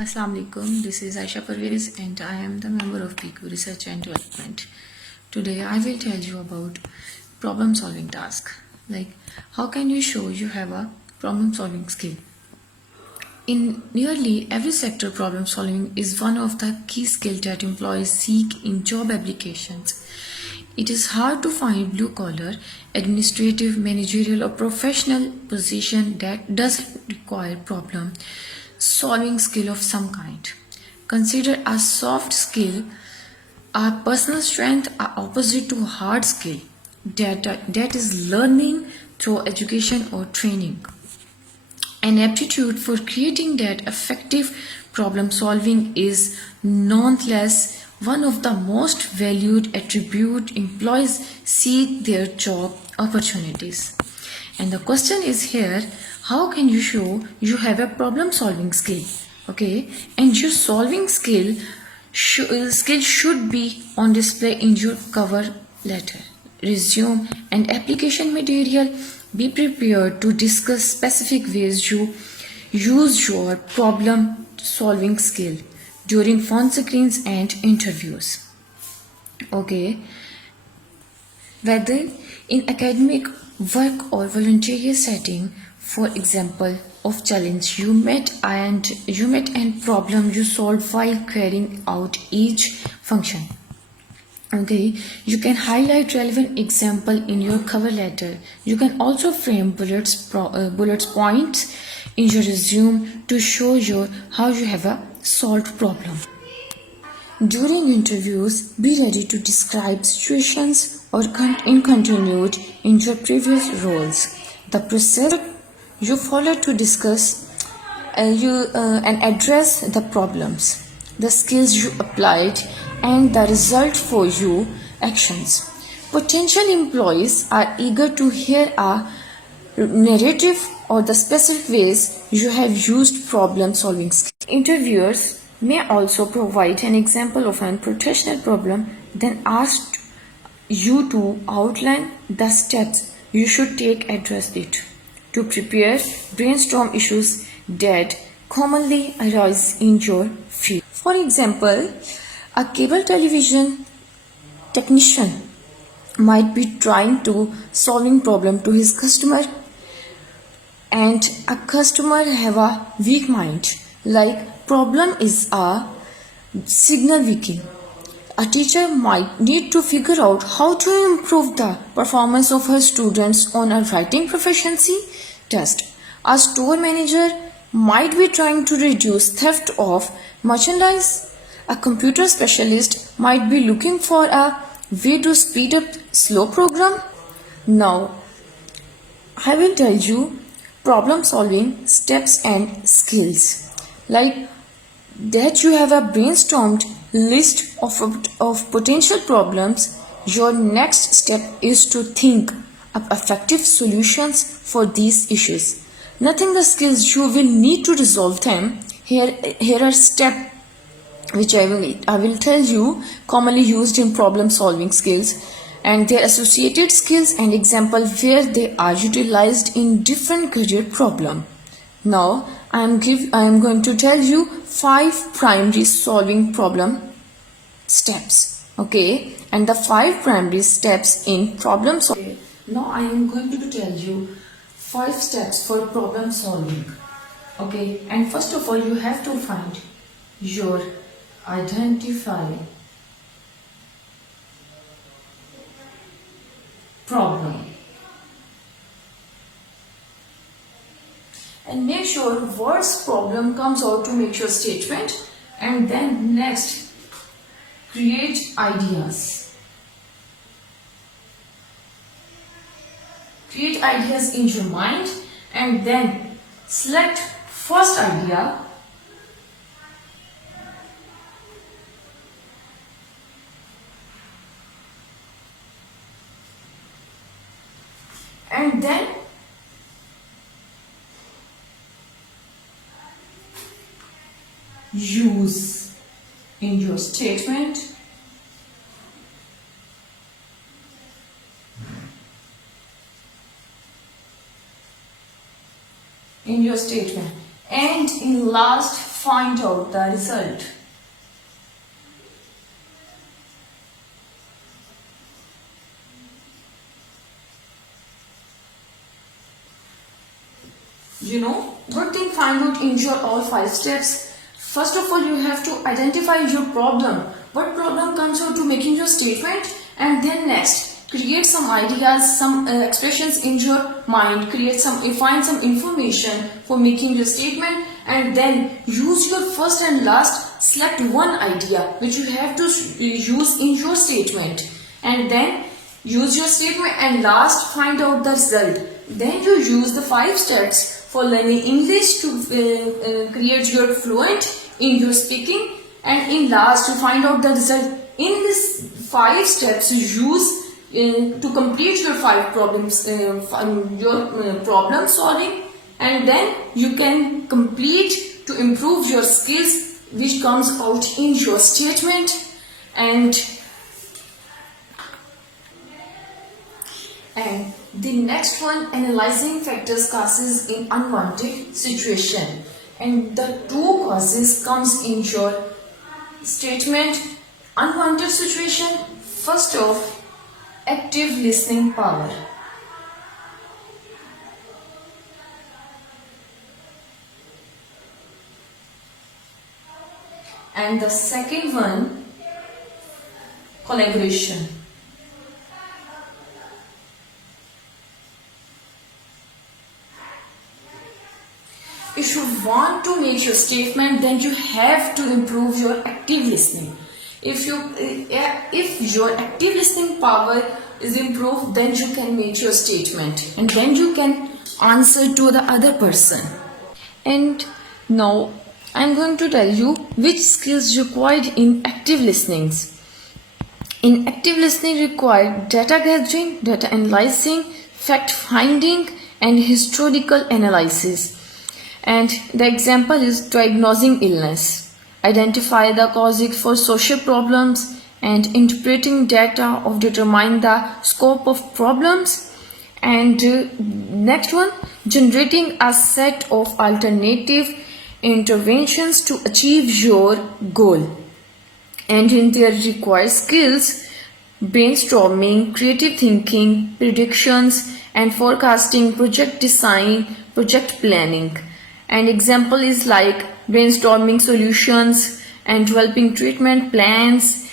Assalamu alaikum. This is Aisha Parvez and I am the member of PQ Research and Development. Today I will tell you about problem solving task. Like how can you show you have a problem solving skill? In nearly every sector, problem solving is one of the key skills that employees seek in job applications. It is hard to find blue collar, administrative, managerial, or professional position that doesn't require problem solving skill of some kind. Consider a soft skill, a personal strength are opposite to hard skill that is learning through education or training. An aptitude for creating that effective problem solving is nonetheless one of the most valued attribute employees seek their job opportunities. And the question is here, how can you show you have a problem solving skill? Okay, and your solving skill should be on display in your cover letter, resume, and application material. Be prepared to discuss specific ways you use your problem solving skill during phone screens and interviews. Okay, whether in academic work or volunteer setting, for example, of challenge you met and problem you solved while carrying out each function. Okay, you can highlight relevant example in your cover letter. You can also frame bullets points in your resume to show how you have a solved problem. During interviews, be ready to describe situations or continued in your previous roles. The process you follow to discuss and address the problems, the skills you applied, and the result for you actions. Potential employees are eager to hear a narrative or the specific ways you have used problem solving skills. Interviewers may also provide an example of an professional problem, then ask you to outline the steps you should take address it. To prepare, brainstorm issues that commonly arise in your field. For example, a cable television technician might be trying to solving problem to his customer, and a customer have a weak mind, like problem is a signal weakening. A teacher might need to figure out how to improve the performance of her students on a writing proficiency test. A store manager might be trying to reduce theft of merchandise. A computer specialist might be looking for a way to speed up slow program. Now, I will tell you problem solving steps and skills. Like that you have a brainstormed list of potential problems. Your next step is to think of effective solutions for these issues. Nothing the skills you will need to resolve them. Here are steps which I will tell you commonly used in problem solving skills and their associated skills and example where they are utilized in different career problem. Now I am going to tell you 5 primary solving problem steps. Okay, and the 5 primary steps in problem solving. Now I am going to tell you 5 steps for problem solving. Okay, and first of all you have to find your identify problem and make sure words problem comes out to make your statement, and then next create ideas in your mind, and then select first idea and then use in your statement. And in last find out the result. Good thing find out in your all 5 steps. First of all, you have to identify your problem. What problem comes out to making your statement, and then next, create some ideas, some expressions in your mind. Find some information for making your statement, and then use your first and last. Select one idea which you have to use in your statement, and then use your statement, and last find out the result. Then you use the 5 steps for learning English to create your fluent in your speaking, and in last to find out the result. In this 5 steps you use to complete your 5 problems, problem solving, and then you can complete to improve your skills which comes out in your statement. And the next one, analyzing factors causes in unwanted situation, and the 2 causes comes in your statement. Unwanted situation, first off, active listening power. And the second one, collaboration. If you want to make your statement, then you have to improve your active listening. If your active listening power is improved, then you can make your statement, and then you can answer to the other person. And now I'm going to tell you which skills required in active listening. In active listening required data gathering, data analyzing, fact finding, and historical analysis. And the example is diagnosing illness, identify the causes for social problems, and interpreting data of determine the scope of problems. And next one, generating a set of alternative interventions to achieve your goal. And in their required skills, brainstorming, creative thinking, predictions and forecasting, project design, project planning. And example is like brainstorming solutions and developing treatment plans.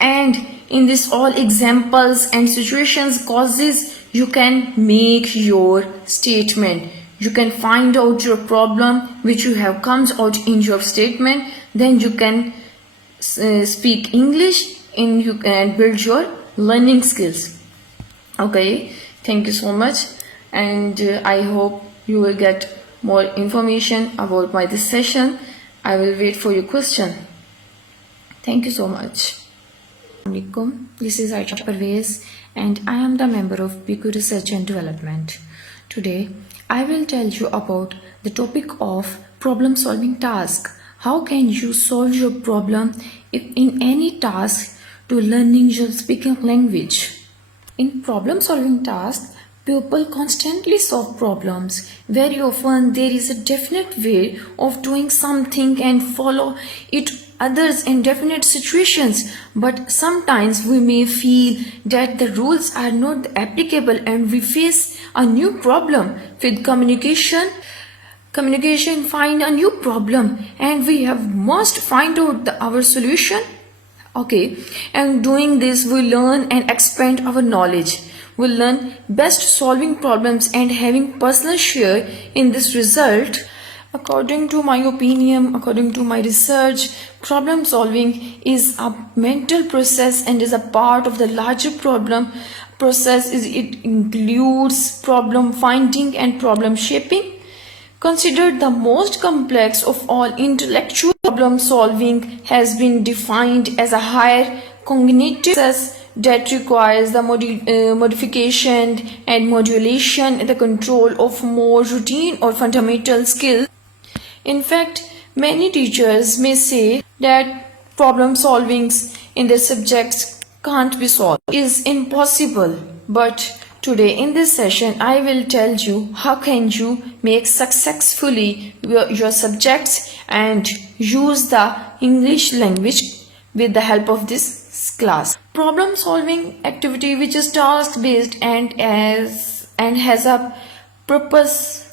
And in this all examples and situations causes, you can make your statement. You can find out your problem which you have comes out in your statement. Then you can speak English and you can build your learning skills. Okay, thank you so much, and I hope you will get more information about this session. I will wait for your question. Thank you so much. Assalamualaikum. This is Aisha Parvez, and I am the member of PQ Research and Development. Today, I will tell you about the topic of problem solving task. How can you solve your problem if in any task to learning your speaking language? In problem solving task, people constantly solve problems. Very often there is a definite way of doing something and follow it others in definite situations, but sometimes we may feel that the rules are not applicable and we face a new problem with communication find a new problem and we must find out our solution. Okay, and doing this we learn and expand our knowledge. We learn best solving problems and having personal share in this result. According to my opinion, according to my research, problem solving is a mental process and is a part of the larger problem process. It includes problem finding and problem shaping. Considered the most complex of all, intellectual problem solving has been defined as a higher cognitive process that requires the modification and modulation and the control of more routine or fundamental skills. In fact, many teachers may say that problem solving in their subjects can't be solved, is impossible. But Today in this session, I will tell you how can you make successfully your subjects and use the English language with the help of this class. Problem solving activity which is task based and has a purpose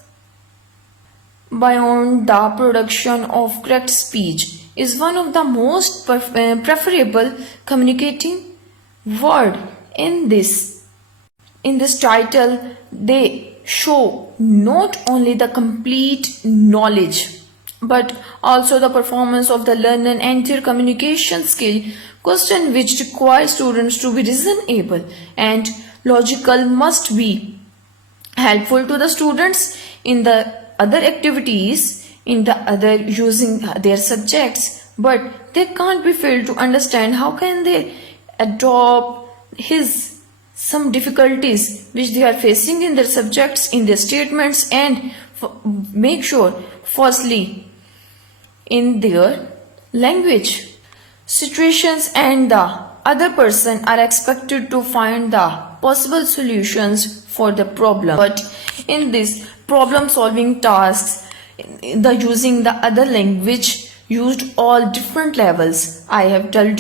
beyond the production of correct speech is one of the most preferable communicating word in this title. They show not only the complete knowledge but also the performance of the learner and their communication skill. Question which require students to be reasonable and logical must be helpful to the students in the other activities in the other using their subjects, but they can't be failed to understand how can they adopt his some difficulties which they are facing in their subjects in their statements and make sure firstly in their language situations and the other person are expected to find the possible solutions for the problem. But in this problem solving tasks, the using the other language used all different levels. I have told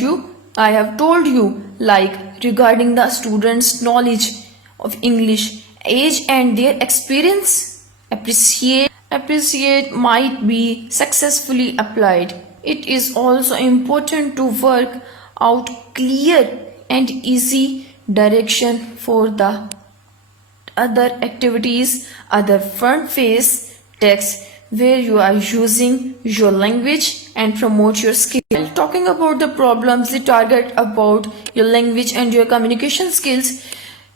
you like regarding the students' knowledge of English, age and their experience, appreciate might be successfully applied. It is also important to work out clear and easy direction for the other activities, other front face text where you are using your language and promote your skill. Talking about the problems they target about your language and your communication skills,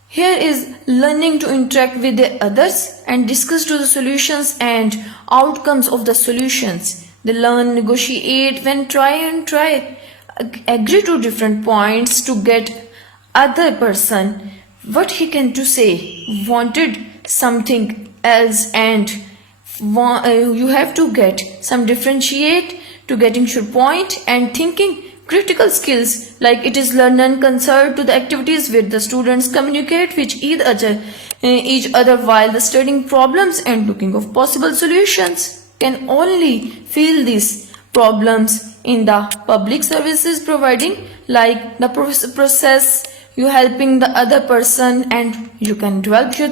here is learning to interact with the others and discuss to the solutions and outcomes of the solutions. They learn, negotiate, when try, agree to different points to get other person what he can to say, wanted something else and you have to get some differentiate to getting your point and thinking critical skills like it is learn and concern to the activities where the students communicate with each other while the studying problems and looking of possible solutions. Can only feel these problems in the public services providing like the process you helping the other person and you can develop your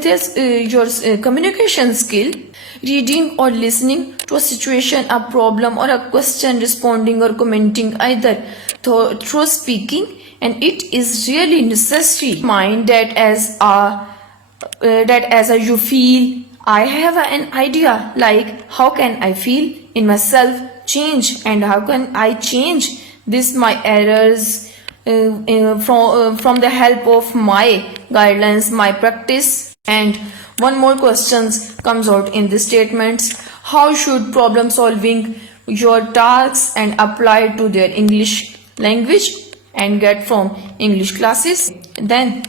communication skill. Reading or listening to a situation, a problem or a question, responding or commenting either through speaking, and it is really necessary mind that as a you feel. I have an idea like how can I feel in myself change and how can I change this my errors from the help of my guidelines, my practice. And one more questions comes out in the statements. How should problem solving your tasks and apply to their English language and get from English classes? Then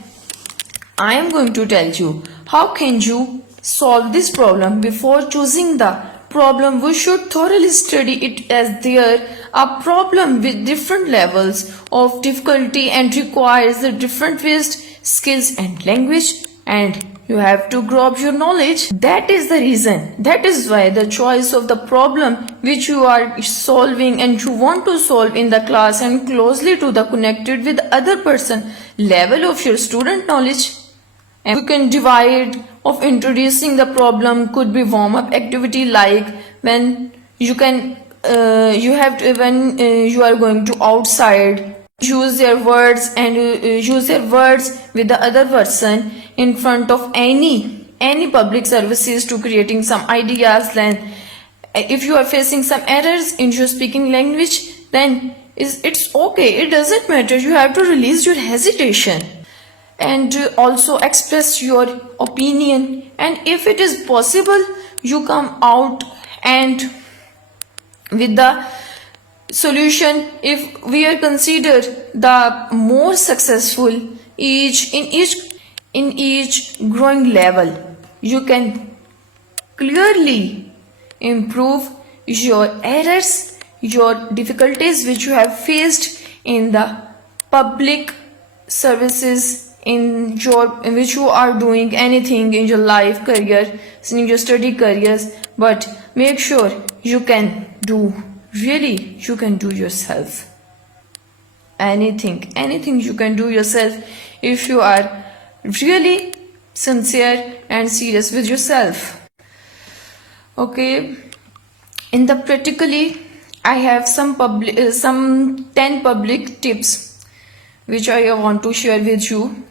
I am going to tell you how can you solve this problem. Before choosing the problem, we should thoroughly study it as there a problem with different levels of difficulty and requires the different ways, skills and language, and you have to grow up your knowledge. That is the reason. That is why the choice of the problem which you are solving and you want to solve in the class and closely to the connected with the other person level of your student knowledge. And we can divide of introducing the problem could be warm up activity like when you can you have to when you are going to outside use their words and use their words with the other person in front of any public services to creating some ideas. Then if you are facing some errors in your speaking language, then it's okay, it doesn't matter, you have to release your hesitation and also express your opinion, and if it is possible you come out and with the solution. If we are considered the more successful in each growing level, you can clearly improve your errors, your difficulties which you have faced in the public services in which you are doing anything in your life career, in your study careers, but make sure you can do, really you can do yourself anything you can do yourself if you are really sincere and serious with yourself. Okay, in the practically I have some 10 public tips which I want to share with you